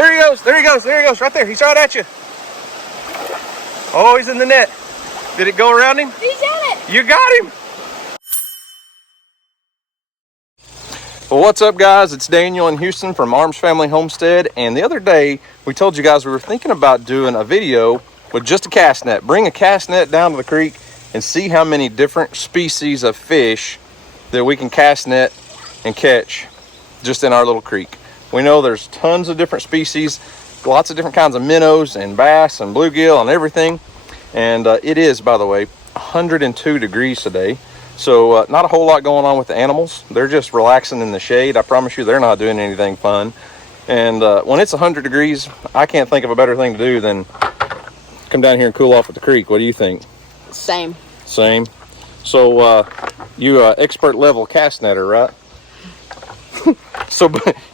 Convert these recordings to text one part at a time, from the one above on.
There he goes. There he goes. There he goes. Right there. He's right at you. Oh, he's in the net. Did it go around him? He's in it. You got him. Well, what's up, guys? It's Daniel in Houston from Arms Family Homestead. And the other day, we told you guys we were thinking about doing a video with just a cast net. Bring a cast net down to the creek and see how many different species of fish that we can cast net and catch just in our little creek. We know there's tons of different species, lots of different kinds of minnows and bass and bluegill and everything. And it is, by the way, 102 degrees today. So not a whole lot going on with the animals. They're just relaxing in the shade. I promise you they're not doing anything fun. And when it's 100 degrees, I can't think of a better thing to do than come down here and cool off at the creek. What do you think? Same. Same. So you expert level cast netter, right? So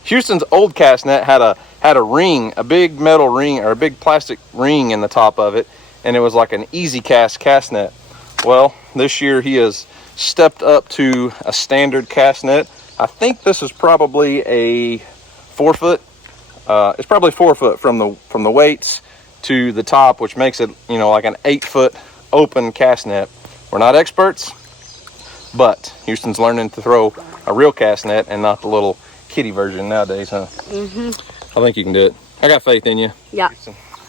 Houston's old cast net had a ring, a big metal ring or a big plastic ring in the top of it, and it was like an easy cast net. Well, this year he has stepped up to a standard cast net. I think this is probably a 4 foot. It's probably 4 foot from the weights to the top, which makes it, you know, like an 8 foot open cast net. We're not experts, but Houston's learning to throw a real cast net and not the little kitty version nowadays, huh? I think you can do it. I got faith in you. Yeah.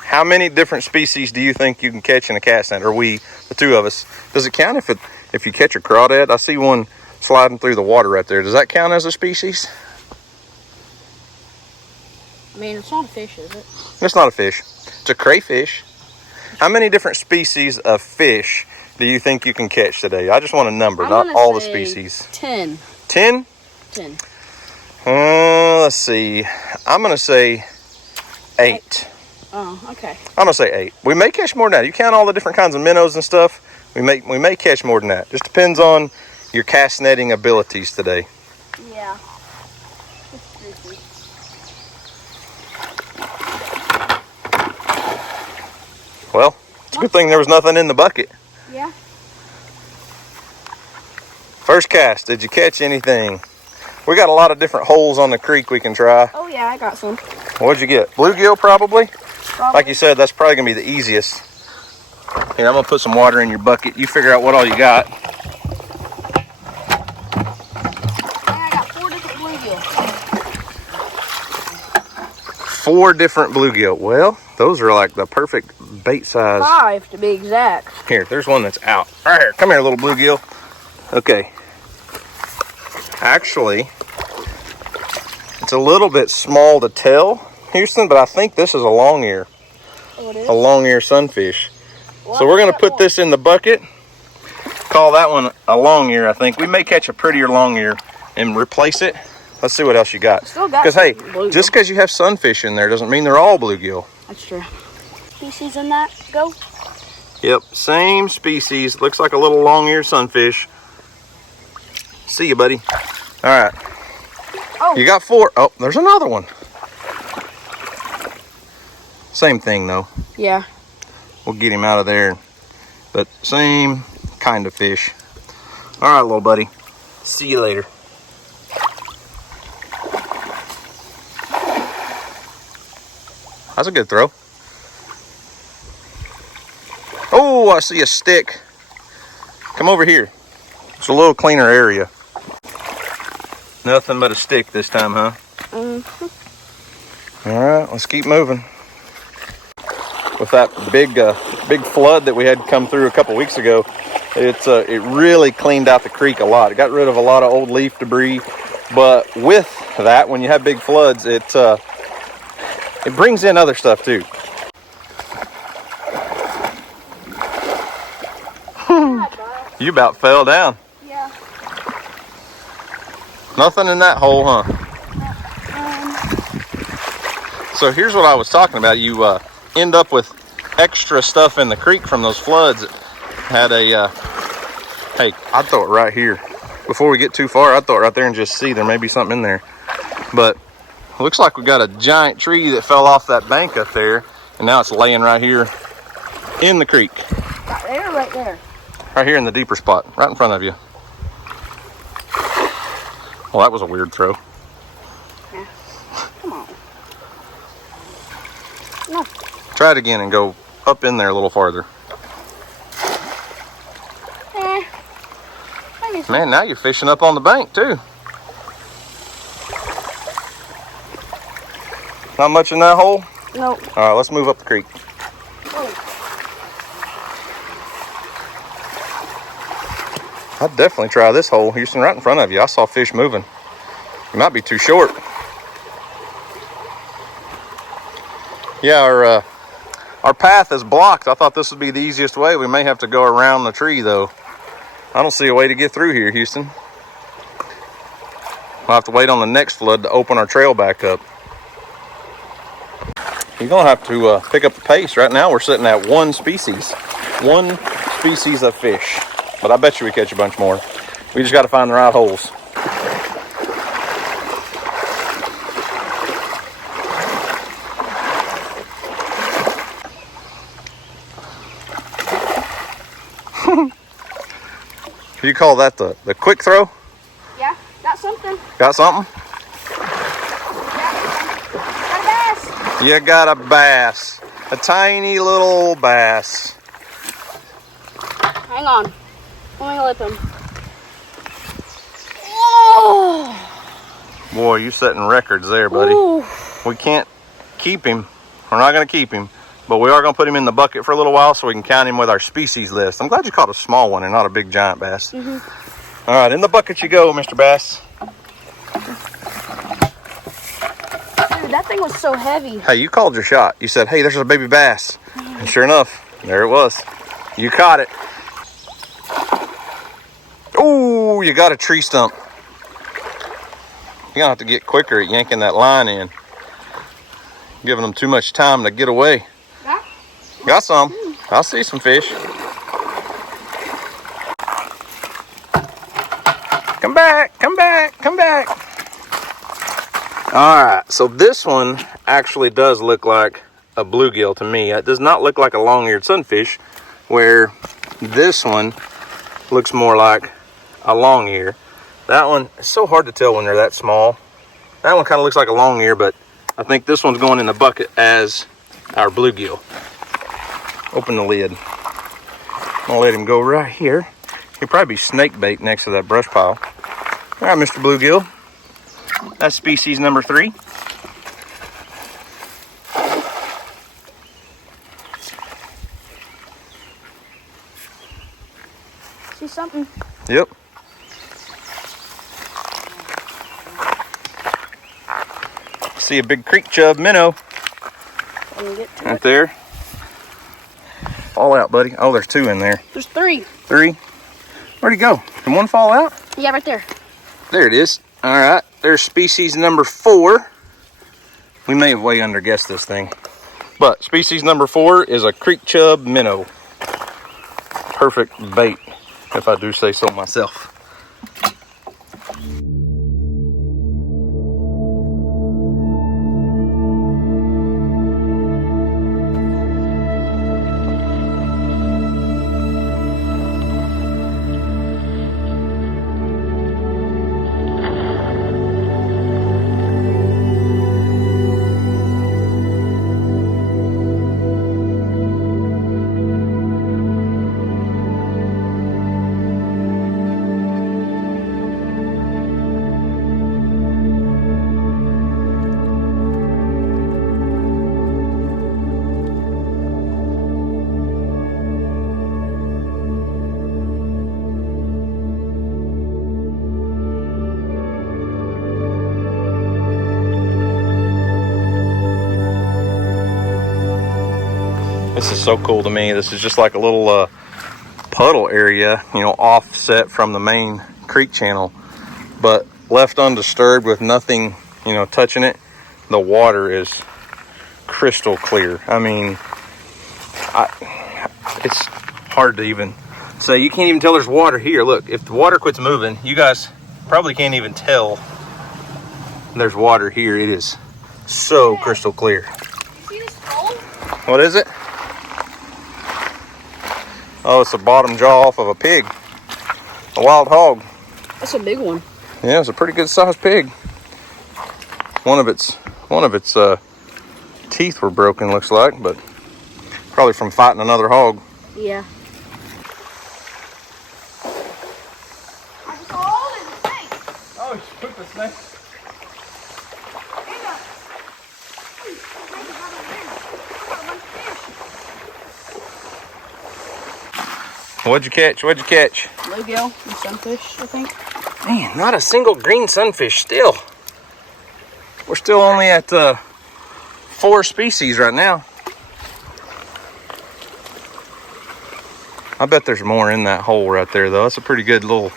How many different species do you think you can catch in a cast net, or we, the two of us? Does it count if you catch a crawdad? I see one sliding through the water right there. Does that count as a species? I mean, it's not a fish, is it? It's not a fish. It's a crayfish. How many different species of fish do you think you can catch today? I just want a number, not all the species. 10. 10? 10. Let's see. I'm going to say 8. Oh, okay. I'm going to say 8. We may catch more than that. You count all the different kinds of minnows and stuff, we may catch more than that. Just depends on your cast netting abilities today. Yeah. Well, it's a good thing there was nothing in the bucket. Yeah. First cast, did you catch anything? We got a lot of different holes on the creek we can try. Oh yeah, I got some. What'd you get? Bluegill probably? Probably. Like you said, that's probably gonna be the easiest. Here, I'm gonna put some water in your bucket. You figure out what all you got. I got 4 different bluegill. 4 different bluegill. Well, those are like the perfect bait size. 5 to be exact. Here, there's one that's out. Right here, come here, little bluegill. Okay. Actually, it's a little bit small to tell, Houston, but I think this is a long ear. Oh, it is? A long ear sunfish. Well, So we're going to put this in the bucket. Call that one a long ear, I think. We may catch a prettier long ear and replace it. Let's see what else you got. Because, hey, just because you have sunfish in there doesn't mean they're all bluegill. That's true. Species in that, go? Yep, same species. Looks like a little long ear sunfish. See you, buddy. All right. Oh. You got 4. Oh, there's another one. Same thing, though. Yeah. We'll get him out of there. But same kind of fish. All right, little buddy. See you later. That's a good throw. Oh, I see a stick. Come over here. It's a little cleaner area. Nothing but a stick this time, huh? Mm-hmm. All right, let's keep moving. With that big flood that we had come through a couple weeks ago, it really cleaned out the creek a lot. It got rid of a lot of old leaf debris. But with that, when you have big floods, it brings in other stuff too. You about fell down. Yeah. Nothing in that hole, huh? So here's what I was talking about. You end up with extra stuff in the creek from those floods. Had a, hey, I'd throw it right here. Before we get too far, I'd throw it right there and just see. There may be something in there. But it looks like we got a giant tree that fell off that bank up there. And now it's laying right here in the creek. Right there, right there. Right here in the deeper spot, right in front of you. Well, that was a weird throw. Yeah. Come on. No. Try it again and go up in there a little farther. Man, now you're fishing up on the bank too. Not much in that hole? No. All right, let's move up the creek. I'd definitely try this hole, Houston, right in front of you. I saw fish moving. You might be too short. Yeah, our path is blocked. I thought this would be the easiest way. We may have to go around the tree though. I don't see a way to get through here, Houston. We'll have to wait on the next flood to open our trail back up. You're gonna have to pick up the pace. Right now we're sitting at one species of fish. But I bet you we catch a bunch more. We just gotta find the right holes. You call that the quick throw? Yeah, got something. Got something? Got a bass. You got a bass. A tiny little bass. Hang on. Let me lip him. Oh! Boy, you're setting records there, buddy. Ooh. We can't keep him. We're not going to keep him. But we are going to put him in the bucket for a little while so we can count him with our species list. I'm glad you caught a small one and not a big giant bass. All right, in the bucket you go, Mr. Bass. Dude, that thing was so heavy. Hey, you called your shot. You said, hey, there's a baby bass. And sure enough, there it was. You caught it. Oh, you got a tree stump. You're going to have to get quicker at yanking that line in. Giving them too much time to get away. Got some. I see some fish. Come back, come back, come back. All right, so this one actually does look like a bluegill to me. It does not look like a long-eared sunfish, where this one looks more like a long ear. That one is so hard to tell when they're that small. That one kind of looks like a long ear, but I think this one's going in the bucket as our bluegill. Open the lid. I'm gonna let him go right here. He'll probably be snake bait next to that brush pile. All right, Mr. Bluegill. That's species number 3. See something? Yep. See a big creek chub minnow Let me get to right it. there. Fall out, buddy. Oh, there's 2 in there. There's 3. 3. Where'd he go? Can one fall out? Yeah, right there. There it is. All right. There's species number 4. We may have way underguessed this thing. But species number 4 is a creek chub minnow. Perfect bait, if I do say so myself. This is so cool to me. This is just like a little puddle area, you know, offset from the main creek channel, but left undisturbed with nothing, you know, touching it. The water is crystal clear. I mean, it's hard to even say. You can't even tell there's water here. Look, if the water quits moving, you guys probably can't even tell there's water here. It is so crystal clear. You see this hole? What is it? Oh, it's the bottom jaw off of a pig. A wild hog. That's a big one. Yeah, it's a pretty good sized pig. One of its teeth were broken, looks like, but probably from fighting another hog. Yeah. Oh, you took the snake. What'd you catch? What'd you catch? Bluegill and sunfish, I think. Man, not a single green sunfish still. We're still only at 4 species right now. I bet there's more in that hole right there, though. That's a pretty good little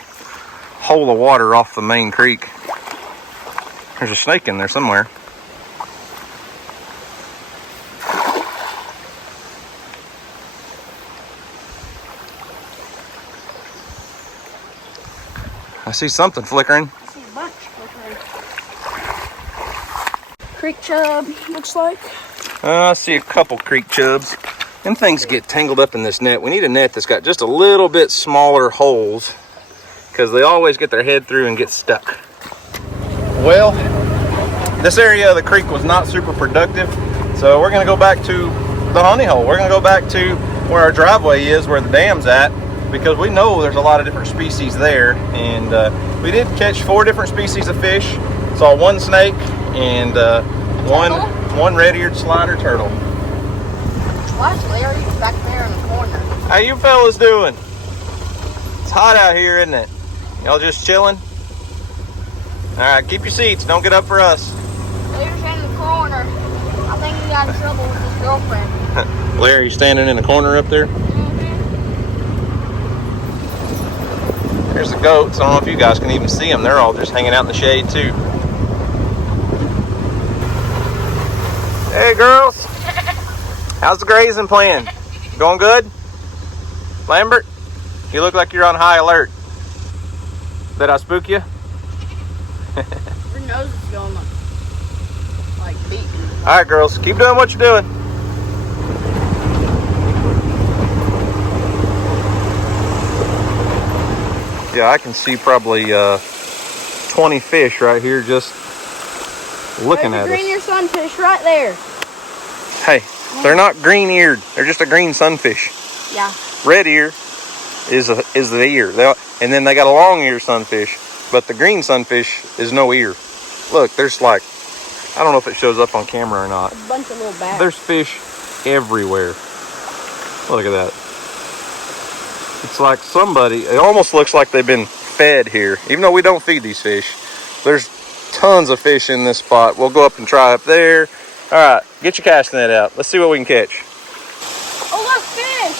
hole of water off the main creek. There's a snake in there somewhere. I see something flickering. I see a bunch flickering. Creek chub, looks like. I see a couple creek chubs. Them things get tangled up in this net. We need a net that's got just a little bit smaller holes, because they always get their head through and get stuck. Well, this area of the creek was not super productive, so we're going to go back to the honey hole. We're going to go back to where our driveway is, where the dam's at, because we know there's a lot of different species there. And we did catch 4 different species of fish. Saw 1 snake and one red-eared slider turtle. Why is Larry back there in the corner? How you fellas doing? It's hot out here, isn't it? Y'all just chilling? All right, keep your seats. Don't get up for us. Larry's in the corner. I think he got in trouble with his girlfriend. Larry standing in the corner up there. There's the goats. I don't know if you guys can even see them. They're all just hanging out in the shade too. Hey girls, how's the grazing plan? Going good? Lambert, you look like you're on high alert. Did I spook you? Your nose is going like beating. All right, girls, keep doing what you're doing. Yeah, I can see probably 20 fish right here just looking at us. There's a green-eared sunfish right there. Hey, they're not green-eared. They're just a green sunfish. Yeah. Red ear is the ear. And then they got a long ear sunfish, but the green sunfish is no ear. Look, there's like, I don't know if it shows up on camera or not. A bunch of little bats. There's fish everywhere. Look at that. It's like somebody, it almost looks like they've been fed here. Even though we don't feed these fish, there's tons of fish in this spot. We'll go up and try up there. All right, get your cast net out. Let's see what we can catch. Oh, look, fish!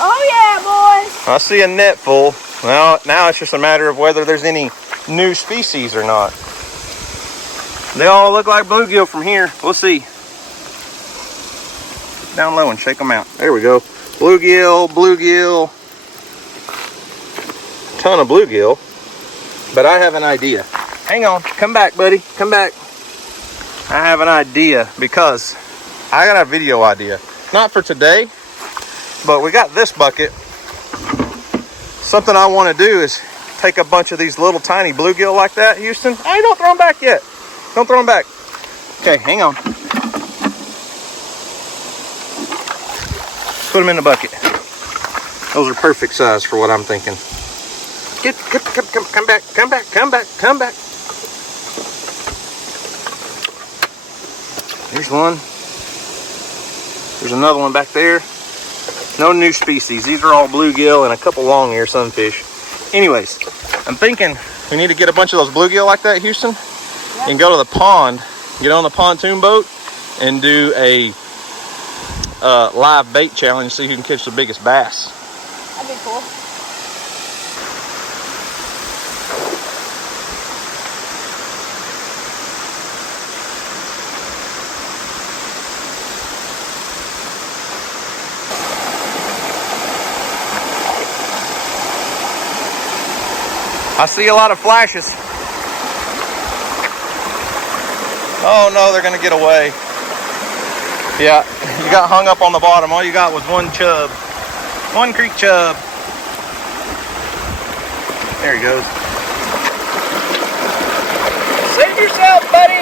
Oh yeah, boys! I see a net full. Now it's just a matter of whether there's any new species or not. They all look like bluegill from here. We'll see. Down low and shake them out. There we go. Bluegill. Ton of bluegill. But I have an idea. Hang on. Come back, buddy. Come back. I have an idea because I got a video idea. Not for today, but we got this bucket. Something I want to do is take a bunch of these little tiny bluegill like that, Houston. Hey, don't throw them back yet. Don't throw them back. Okay, hang on. Put them in the bucket. Those are perfect size for what I'm thinking. Come back. Here's one. There's another one back there. No new species. These are all bluegill and a couple long ear sunfish. Anyways, I'm thinking we need to get a bunch of those bluegill like that, Houston, and go to the pond, get on the pontoon boat, and do a live bait challenge, see who can catch the biggest bass. That'd be cool. I see a lot of flashes. Oh no, they're gonna get away. Yeah, you got hung up on the bottom. All you got was one chub. One creek chub. There he goes. Save yourself, buddy.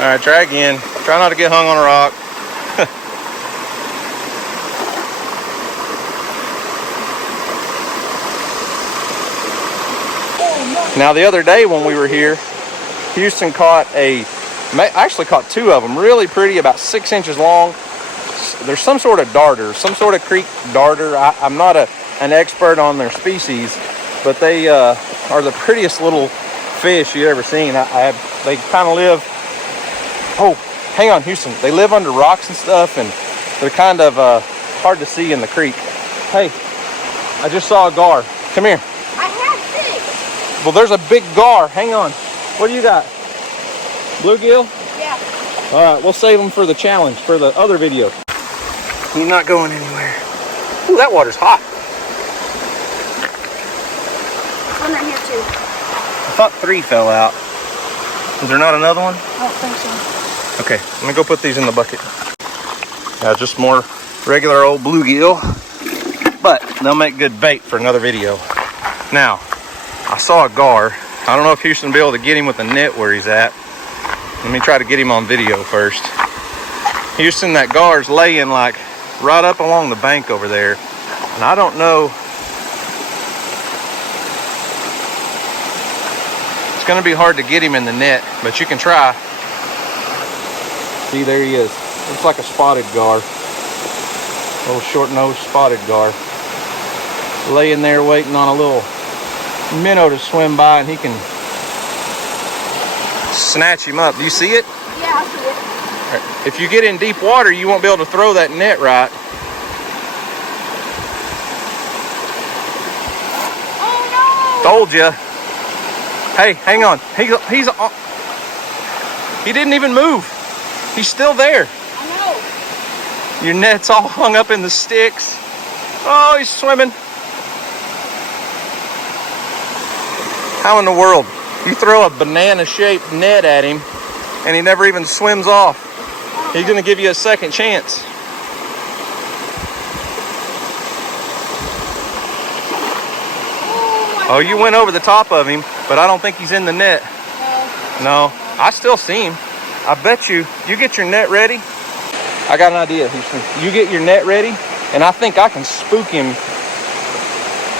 All right, try again. Try not to get hung on a rock. Now the other day when we were here, Houston actually caught two of them, really pretty, about 6 inches long. There's some sort of darter, some sort of creek darter. I'm not an expert on their species, but they are the prettiest little fish you've ever seen. They kind of live, oh, hang on, Houston. They live under rocks and stuff, and they're kind of hard to see in the creek. Hey, I just saw a gar. Come here. I have six. Well, there's a big gar. Hang on. What do you got? Bluegill? Yeah. All right, we'll save them for the challenge, for the other video. He's not going anywhere. Ooh, that water's hot. One right here too. I thought 3 fell out. Is there not another one? I don't think so. Okay, I'm gonna go put these in the bucket. Yeah, just more regular old bluegill, but they'll make good bait for another video. Now, I saw a gar. I don't know if Houston will be able to get him with the net where he's at. Let me try to get him on video first. Houston, that gar's laying like right up along the bank over there. And I don't know. It's gonna be hard to get him in the net, but you can try. See, there he is. Looks like a spotted gar. Little short-nosed spotted gar. Laying there waiting on a little minnow to swim by, and he can snatch him up. Do you see it? Yeah, I see it. If you get in deep water, you won't be able to throw that net right. Oh no! Told you. Hey, hang on. He didn't even move. He's still there. I know. Your net's all hung up in the sticks. Oh, he's swimming. How in the world? You throw a banana-shaped net at him, and he never even swims off. He's gonna give you a second chance. Oh, you went over the top of him, but I don't think he's in the net. No, I still see him. I bet you get your net ready. I got an idea, Houston. You get your net ready, and I think I can spook him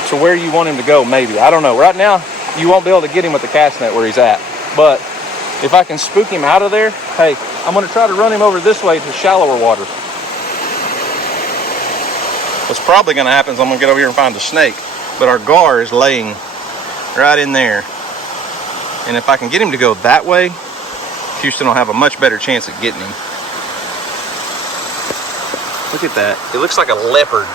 to where you want him to go, maybe. I don't know. Right now, you won't be able to get him with the cast net where he's at. But if I can spook him out of there, hey, I'm gonna try to run him over this way to shallower water. What's probably gonna happen is I'm gonna get over here and find a snake. But our gar is laying right in there. And if I can get him to go that way, Houston will have a much better chance at getting him. Look at that. It looks like a leopard.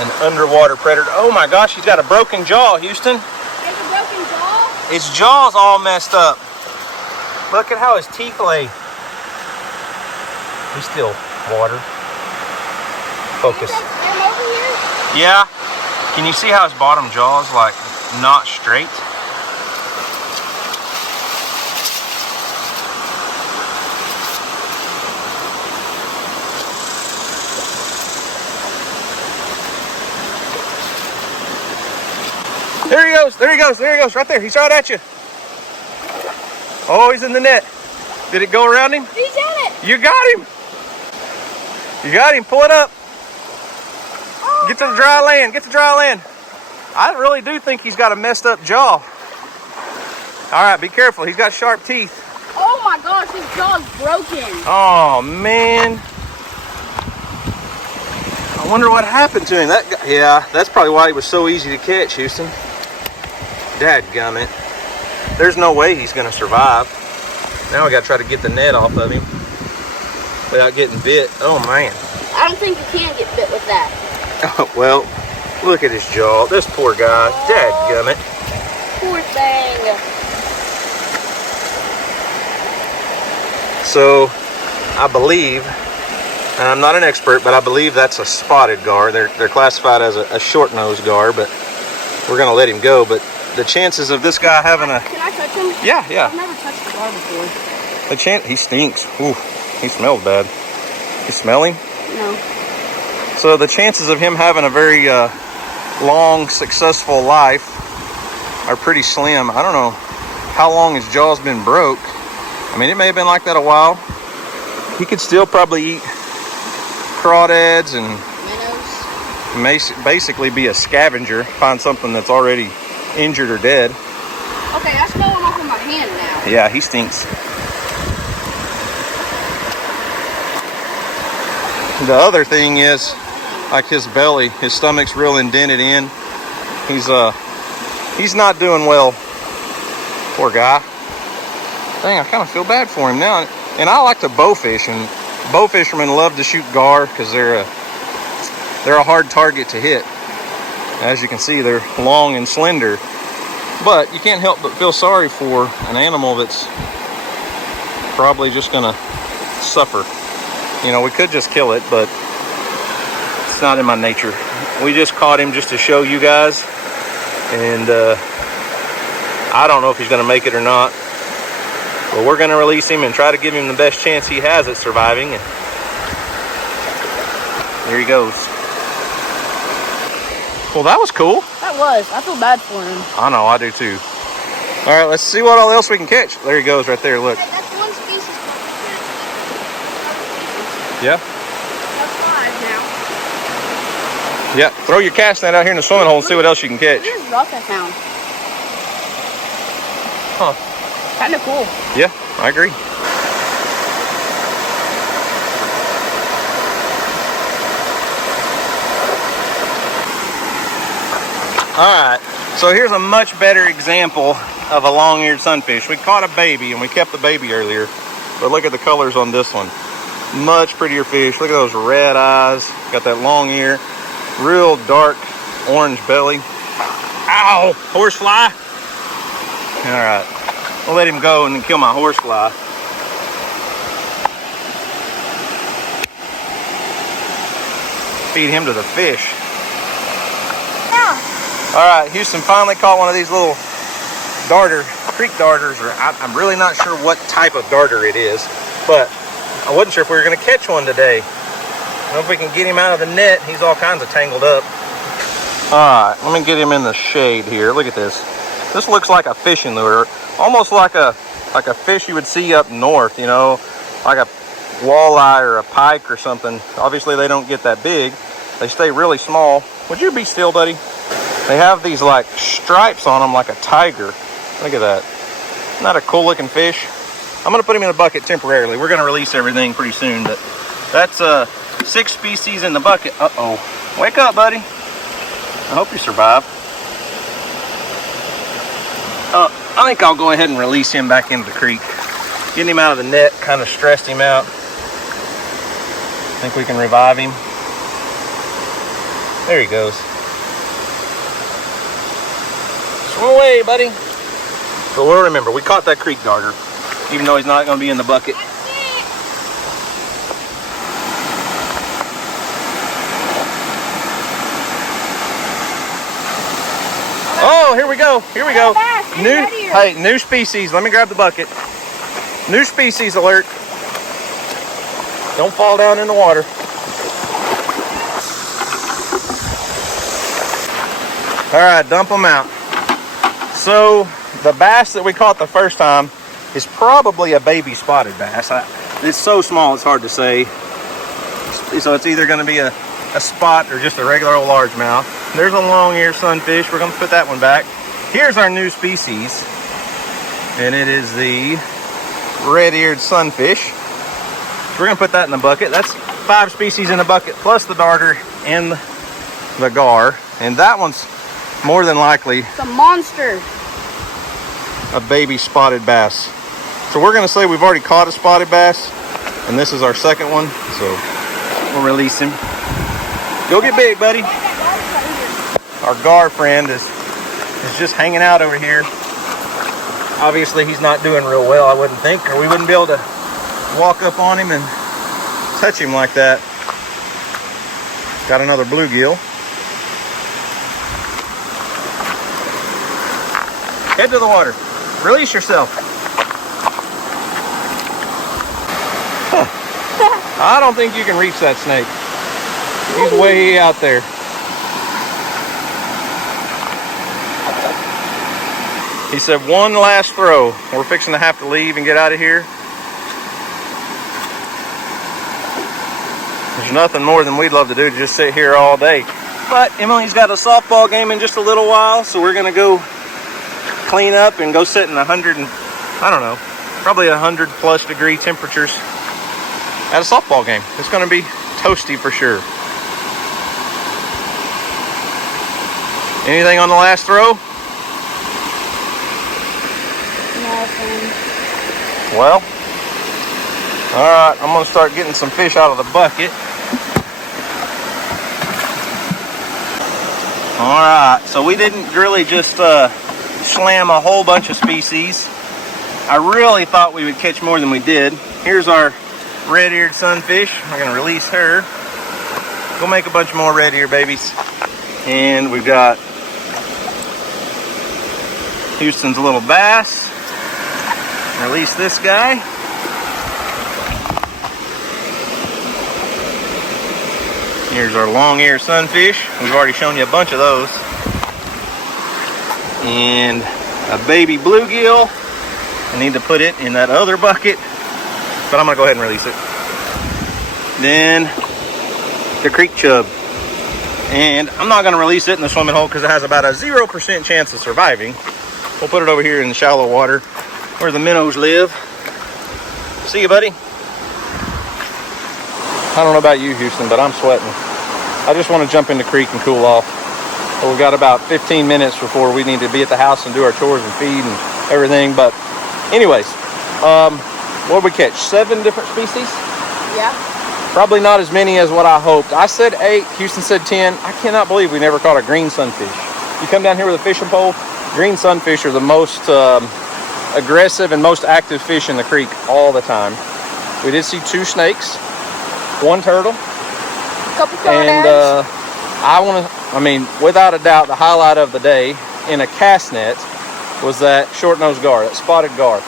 An underwater predator. Oh my gosh, he's got a broken jaw, Houston. There's a broken jaw? His jaw's all messed up. Look at how his teeth lay. He's still water. Focus. Is that him over here? Yeah. Can you see how his bottom jaw is like not straight? There he goes, there he goes, there he goes, right there. He's right at you. Oh, he's in the net. Did it go around him? He's in it. You got him. You got him, pull it up. Oh, Get to the dry land, get to dry land. I really do think he's got a messed up jaw. All right, be careful, he's got sharp teeth. oh my gosh, his jaw's broken. Oh man. I wonder what happened to him. That guy, yeah, that's probably why he was so easy to catch, Houston. Dadgummit. There's no way he's gonna survive. Now we gotta try to get the net off of him without getting bit. Oh man. I don't think you can get bit with that. Oh, well, look at his jaw. This poor guy. Dadgummit. Poor thing. So, I believe, and I'm not an expert, but I believe that's a spotted gar. They're classified as a short-nosed gar, but we're gonna let him go. But the chances of this guy having a... Can I touch him? Yeah, yeah. I've never touched a gar before. He stinks. Ooh, he smells bad. You smell him? No. So the chances of him having a very long, successful life are pretty slim. I don't know how long his jaw's been broke. I mean, it may have been like that a while. He could still probably eat crawdads and basically be a scavenger, find something that's already injured or dead. Okay, that's going off of my hand now. Yeah, he stinks. The other thing is, like his belly, his stomach's real indented in. He's not doing well. Poor guy. Dang, I kind of feel bad for him now. And I like to bow fish, and bow fishermen love to shoot gar because they're a hard target to hit. As you can see, they're long and slender. But you can't help but feel sorry for an animal that's probably just gonna suffer. You know, we could just kill it, but it's not in my nature. We just caught him just to show you guys. And I don't know if he's gonna make it or not. But we're gonna release him and try to give him the best chance he has at surviving. And there he goes. Well, that was cool. That was. I feel bad for him. I know, I do too. All right, let's see what all else we can catch. There he goes right there, look. Hey, that's one species. Yeah? That's 5 now. Yeah, throw your cast net out here in the swimming hole and see what else you can catch. Look at this rock I found. Huh. Kind of cool. Yeah, I agree. All right, so here's a much better example of a long-eared sunfish. We caught a baby and we kept the baby earlier, but look at the colors on this one. Much prettier fish. Look at those red eyes. Got that long ear, real dark orange belly. Ow, horsefly. All right, I'll let him go and then kill my horsefly. Feed him to the fish. All right, Houston finally caught one of these little darter, creek darters, or I'm really not sure what type of darter it is, but I wasn't sure if we were gonna catch one today. I don't know if we can get him out of the net. He's all kinds of tangled up. All right, let me get him in the shade here. Look at this. This looks like a fishing lure, almost like a fish you would see up north, you know, like a walleye or a pike or something. Obviously they don't get that big. They stay really small. Would you be still, buddy? They have these like stripes on them like a tiger. Look at that. Isn't that a cool looking fish? I'm gonna put him in a bucket temporarily. We're gonna release everything pretty soon, but that's 6 species in the bucket. Uh-oh. Wake up, buddy. I hope you survive. I think I'll go ahead and release him back into the creek. Getting him out of the net kind of stressed him out. Think we can revive him. There he goes. Swim away, buddy. But we'll remember, we caught that creek darter, even though he's not going to be in the bucket. Oh, here we go. Here we go. New species. Let me grab the bucket. New species alert. Don't fall down in the water. All right, dump them out. So the bass that we caught the first time is probably a baby spotted bass. It's so small, it's hard to say. So it's either going to be a spot or just a regular old largemouth. There's a long-eared sunfish. We're going to put that one back. Here's our new species, and it is the red-eared sunfish. So we're going to put that in the bucket. That's 5 species in the bucket, plus the darter and the gar. And that one's more than likely it's a monster. A baby spotted bass. So we're going to say we've already caught a spotted bass, and this is our second one. So we'll release him. Go get big, buddy. Our gar friend is just hanging out over here. Obviously, he's not doing real well, I wouldn't think, or we wouldn't be able to walk up on him and touch him like that. Got another bluegill. Head to the water. Release yourself. Huh. I don't think you can reach that snake. He's way out there. He said one last throw. We're fixing to have to leave and get out of here. There's nothing more than we'd love to do to just sit here all day. But Emily's got a softball game in just a little while, so we're gonna go clean up and go sit in 100 and, I don't know, probably 100+ degree temperatures at a softball game. It's gonna be toasty for sure. Anything on the last throw? Nothing. Well, all right, I'm gonna start getting some fish out of the bucket. All right, so we didn't really just slam a whole bunch of species. I really thought we would catch more than we did. Here's our red-eared sunfish. We're gonna release her. Go make a bunch more red-eared babies. And we've got Houston's little bass. Release this guy. Here's our long-eared sunfish. We've already shown you a bunch of those. And a baby bluegill. I need to put it in that other bucket, but I'm gonna go ahead and release it. Then the creek chub. And I'm not gonna release it in the swimming hole because it has about a 0% chance of surviving. We'll put it over here in the shallow water where the minnows live. See you, buddy. I don't know about you, Houston, but I'm sweating. I just want to jump in the creek and cool off. But we've got about 15 minutes before we need to be at the house and do our chores and feed and everything. But anyways, what did we catch? 7 different species? Yeah. Probably not as many as what I hoped. I said 8, Houston said 10. I cannot believe we never caught a green sunfish. You come down here with a fishing pole, green sunfish are the most aggressive and most active fish in the creek all the time. We did see 2 snakes, 1 turtle, Couple and I mean, without a doubt, the highlight of the day in a cast net was that short-nosed gar, that spotted gar.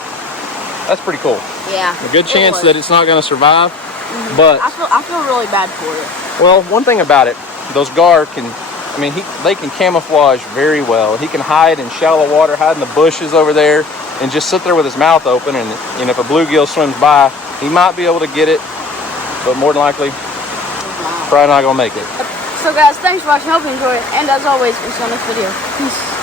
That's pretty cool. Yeah. A good chance that it's not going to survive, but I feel really bad for it. well, one thing about it, those gar can, I mean, they can camouflage very well. He can hide in shallow water, hide in the bushes over there, and just sit there with his mouth open. And you know, if a bluegill swims by, he might be able to get it, but more than likely, probably not gonna make it. So guys, thanks for watching. Hope you enjoyed it. And as always, we'll see you on this video. Peace.